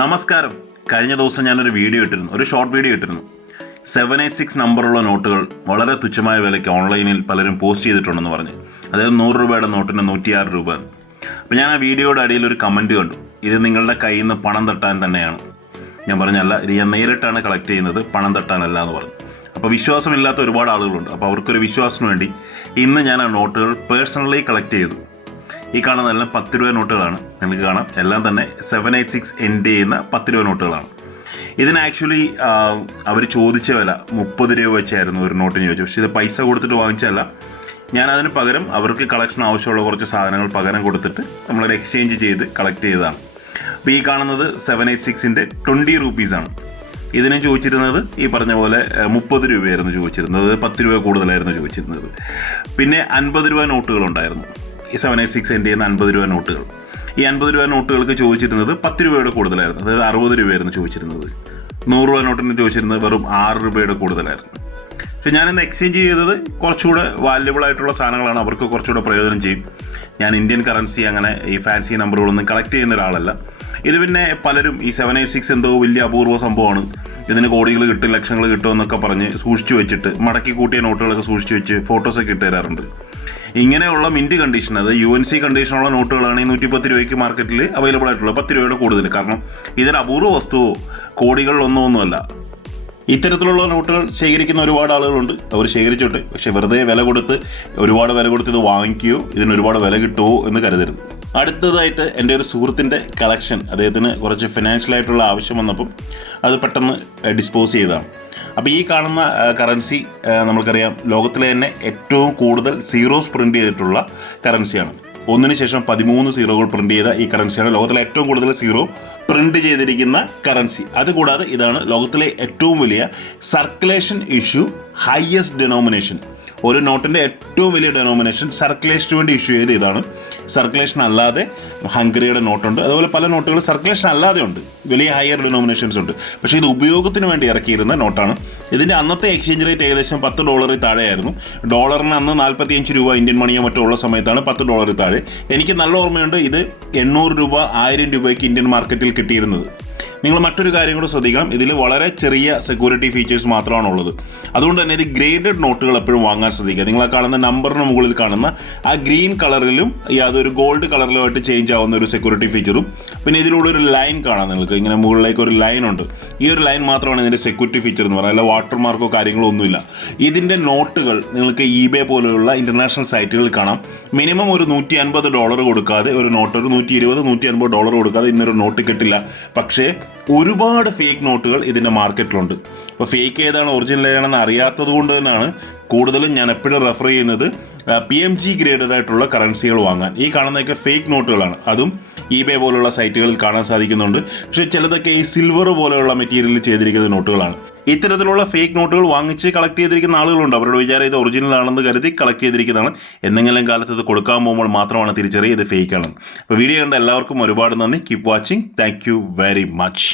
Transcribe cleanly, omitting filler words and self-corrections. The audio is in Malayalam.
നമസ്കാരം. കഴിഞ്ഞ ദിവസം ഞാനൊരു ഷോർട്ട് വീഡിയോ ഇട്ടിരുന്നു. 786 നമ്പറുള്ള നോട്ടുകൾ വളരെ തുച്ഛമായ വിലയ്ക്ക് ഓൺലൈനിൽ പലരും പോസ്റ്റ് ചെയ്തിട്ടുണ്ടെന്ന് പറഞ്ഞ്, അതായത് 100 രൂപയുടെ നോട്ടിന് 106 രൂപ. അപ്പോൾ ഞാൻ ആ വീഡിയോയുടെ അടിയിൽ ഒരു കമൻറ്റ് കണ്ടു, ഇത് നിങ്ങളുടെ കയ്യിൽ നിന്ന് പണം തട്ടാൻ തന്നെയാണ്. ഞാൻ പറഞ്ഞല്ല, ഇത് ഞാൻ നേരിട്ടാണ് കളക്ട് ചെയ്യുന്നത്, പണം തട്ടാനല്ല എന്ന് പറഞ്ഞു. അപ്പോൾ വിശ്വാസമില്ലാത്ത ഒരുപാട് ആളുകളുണ്ട്. അപ്പോൾ അവർക്കൊരു വിശ്വാസത്തിന് വേണ്ടി ഇന്ന് ഞാൻ ആ നോട്ടുകൾ പേഴ്സണലി കളക്ട് ചെയ്തു. ഈ കാണുന്നതെല്ലാം 10 രൂപ നോട്ടുകളാണ്. നിങ്ങൾക്ക് കാണാം, എല്ലാം തന്നെ 786 എൻഡ് ചെയ്യുന്ന 10 രൂപ നോട്ടുകളാണ്. ഇതിന് ആക്ച്വലി അവർ ചോദിച്ച വില 30 രൂപ വെച്ചായിരുന്നു ഒരു നോട്ടിന് ചോദിച്ചു. പക്ഷേ ഇത് പൈസ കൊടുത്തിട്ട് വാങ്ങിച്ചല്ല, ഞാൻ അതിന് പകരം അവർക്ക് കളക്ഷൻ ആവശ്യമുള്ള കുറച്ച് സാധനങ്ങൾ പകരം കൊടുത്തിട്ട് നമ്മളൊരു എക്സ്ചേഞ്ച് ചെയ്ത് കളക്ട് ചെയ്തതാണ്. അപ്പോൾ ഈ കാണുന്നത് 786-ൻ്റെ 20 രൂപീസാണ്. ഇതിനെ ചോദിച്ചിരുന്നത് ഈ പറഞ്ഞ പോലെ 30 രൂപയായിരുന്നു ചോദിച്ചിരുന്നത്, 10 രൂപ കൂടുതലായിരുന്നു ചോദിച്ചിരുന്നത്. പിന്നെ 50 രൂപ നോട്ടുകളുണ്ടായിരുന്നു. ഈ 786 എൻഡ് ചെയ്യുന്ന 50 രൂപ നോട്ടുകൾ. ഈ 50 രൂപ നോട്ടുകൾക്ക് ചോദിച്ചിരുന്നത് 10 രൂപയുടെ കൂടുതലായിരുന്നു, അതായത് 60 രൂപയായിരുന്നു ചോദിച്ചിരുന്നത്. 100 രൂപ നോട്ടിന് ചോദിച്ചിരുന്നത് വെറും 6 രൂപയുടെ കൂടുതലായിരുന്നു. പക്ഷേ ഞാനിന്ന് എക്സ്ചേഞ്ച് ചെയ്തത് കുറച്ചുകൂടെ വാല്യുബിൾ ആയിട്ടുള്ള സാധനങ്ങളാണ്, അവർക്ക് കുറച്ചുകൂടെ പ്രയോജനം ചെയ്യും. ഞാൻ ഇന്ത്യൻ കറൻസി അങ്ങനെ ഈ ഫാൻസി നമ്പറുകളൊന്നും കളക്ട് ചെയ്യുന്ന ഒരാളല്ല. ഇത് പിന്നെ പലരും ഈ 786 എന്തോ വലിയ അപൂർവ സംഭവമാണ്, ഇതിന് കോടികൾ കിട്ടും, ലക്ഷങ്ങൾ കിട്ടും എന്നൊക്കെ പറഞ്ഞ് സൂക്ഷിച്ചു വെച്ചിട്ട് മടക്കി കൂട്ടിയ നോട്ടുകളൊക്കെ സൂക്ഷിച്ചു വെച്ച് ഫോട്ടോസൊക്കെ ഇട്ട് തരാറുണ്ട്. ഇങ്ങനെയുള്ള മിൻറ്റ് കണ്ടീഷൻ, അത് UNC കണ്ടീഷനുള്ള നോട്ടുകളാണ് ഈ 110 രൂപയ്ക്ക് മാർക്കറ്റിൽ അവൈലബിൾ ആയിട്ടുള്ളത്, 10 രൂപയുടെ കൂടുതൽ. കാരണം ഇതൊരു അപൂർവ വസ്തുവോ കോടികളിലൊന്നുമല്ല. ഇത്തരത്തിലുള്ള നോട്ടുകൾ ശേഖരിക്കുന്ന ഒരുപാട് ആളുകളുണ്ട്, അവർ ശേഖരിച്ചോട്ടെ. പക്ഷേ വെറുതെ ഒരുപാട് വില കൊടുത്ത് ഇത് വാങ്ങിക്കുകയോ ഇതിന് ഒരുപാട് വില കിട്ടുമോ എന്ന് കരുതരുത്. അടുത്തതായിട്ട് എൻ്റെ ഒരു സുഹൃത്തിൻ്റെ കളക്ഷൻ, അദ്ദേഹത്തിന് കുറച്ച് ഫിനാൻഷ്യലായിട്ടുള്ള ആവശ്യം വന്നപ്പം അത് പെട്ടെന്ന് ഡിസ്പോസ് ചെയ്തതാണ്. അപ്പോൾ ഈ കാണുന്ന കറൻസി നമുക്കറിയാം, ലോകത്തിലെ തന്നെ ഏറ്റവും കൂടുതൽ സീറോസ് പ്രിൻ്റ് ചെയ്തിട്ടുള്ള കറൻസിയാണ്. ഒന്നിന് ശേഷം 13 സീറോകൾ പ്രിൻ്റ് ചെയ്ത ഈ കറൻസിയാണ് ലോകത്തിലെ ഏറ്റവും കൂടുതൽ സീറോ പ്രിൻ്റ് ചെയ്തിരിക്കുന്ന കറൻസി. അതുകൂടാതെ ഇതാണ് ലോകത്തിലെ ഏറ്റവും വലിയ സർക്കുലേഷൻ ഇഷ്യൂ ഹയസ്റ്റ് ഡെനോമിനേഷൻ. ഒരു നോട്ടിൻ്റെ ഏറ്റവും വലിയ ഡെനോമിനേഷൻ സർക്കുലേഷന് വേണ്ടി ഇഷ്യൂ ചെയ്ത് ഇതാണ്. സർക്കുലേഷൻ അല്ലാതെ ഹംഗറിയുടെ നോട്ടുണ്ട്, അതുപോലെ പല നോട്ടുകൾ സർക്കുലേഷൻ അല്ലാതെ ഉണ്ട്, വലിയ ഹയർ ഡെനോമിനേഷൻസ് ഉണ്ട്. പക്ഷേ ഇത് ഉപയോഗത്തിന് വേണ്ടി ഇറക്കിയിരുന്ന നോട്ടാണ്. ഇതിൻ്റെ അന്നത്തെ എക്സ്ചേഞ്ച് റേറ്റ് ഏകദേശം $10 താഴെയായിരുന്നു. ഡോളറിന് അന്ന് 45 രൂപ ഇന്ത്യൻ മണിയോ മറ്റോ ഉള്ള സമയത്താണ് $10 താഴെ. എനിക്ക് നല്ല ഓർമ്മയുണ്ട്, ഇത് 800 രൂപ 1000 രൂപയ്ക്ക് ഇന്ത്യൻ മാർക്കറ്റിൽ കിട്ടിയിരുന്നത്. നിങ്ങൾ മറ്റൊരു കാര്യം കൂടെ ശ്രദ്ധിക്കണം, ഇതിൽ വളരെ ചെറിയ സെക്യൂരിറ്റി ഫീച്ചേഴ്സ് മാത്രമാണ് ഉള്ളത്. അതുകൊണ്ട് തന്നെ ഇത് ഗ്രേഡഡ് നോട്ടുകൾ എപ്പോഴും വാങ്ങാൻ ശ്രദ്ധിക്കുക. നിങ്ങൾ ആ കാണുന്ന നമ്പറിന് മുകളിൽ കാണുന്ന ആ ഗ്രീൻ കളറിലും അതൊരു ഗോൾഡ് കളറിലുമായിട്ട് ചേഞ്ച് ആവുന്ന ഒരു സെക്യൂരിറ്റി ഫീച്ചറും, പിന്നെ ഇതിലൂടെ ഒരു ലൈൻ കാണാം, നിങ്ങൾക്ക് ഇങ്ങനെ മുകളിലേക്ക് ഒരു ലൈൻ ഉണ്ട്. ഈ ഒരു ലൈൻ മാത്രമാണ് ഇതിൻ്റെ സെക്യൂരിറ്റി ഫീച്ചർ എന്ന് പറയുന്നത്, അല്ല വാട്ടർ മാർക്കോ കാര്യങ്ങളോ ഒന്നുമില്ല. ഇതിൻ്റെ നോട്ടുകൾ നിങ്ങൾക്ക് eBay പോലെയുള്ള ഇൻ്റർനാഷണൽ സൈറ്റുകളിൽ കാണാം. മിനിമം ഒരു $150 കൊടുക്കാതെ ഒരു നോട്ട്, ഒരു $120-150 കൊടുക്കാതെ ഇന്നൊരു നോട്ട് കിട്ടില്ല. പക്ഷേ ഒരുപാട് ഫേക്ക് നോട്ടുകൾ ഇതിൻ്റെ മാർക്കറ്റിലുണ്ട്. അപ്പോൾ ഫേക്ക് ഏതാണ് ഒറിജിനൽ ഏതാണെന്ന് അറിയാത്തത് കൊണ്ട് തന്നെയാണ് കൂടുതലും ഞാൻ എപ്പോഴും റെഫർ ചെയ്യുന്നത് PMG ഗ്രേഡഡ് ആയിട്ടുള്ള കറൻസികൾ വാങ്ങാൻ. ഈ കാണുന്നതൊക്കെ ഫേക്ക് നോട്ടുകളാണ്, അതും eBay പോലുള്ള സൈറ്റുകളിൽ കാണാൻ സാധിക്കുന്നുണ്ട്. പക്ഷേ ചിലതൊക്കെ ഈ സിൽവർ പോലെയുള്ള മെറ്റീരിയലിൽ ചെയ്തിരിക്കുന്ന നോട്ടുകളാണ്. ഇത്തരത്തിലുള്ള ഫേക്ക് നോട്ടുകൾ വാങ്ങിച്ച് കളക്ട് ചെയ്തിരിക്കുന്ന ആളുകളുണ്ട്. അവരുടെ വിചാരം ഇത് ഒറിജിനൽ ആണെന്ന് കരുതി കളക്ട് ചെയ്തിരിക്കുന്നതാണ്. എന്തെങ്കിലും കാലത്ത് ഇത് കൊടുക്കാൻ പോകുമ്പോൾ മാത്രമാണ് തിരിച്ചറിയുക ഇത് ഫേക്ക് ആണ്. അപ്പോൾ വീഡിയോ കണ്ട എല്ലാവർക്കും ഒരുപാട് നന്ദി. Keep watching. Thank you very much.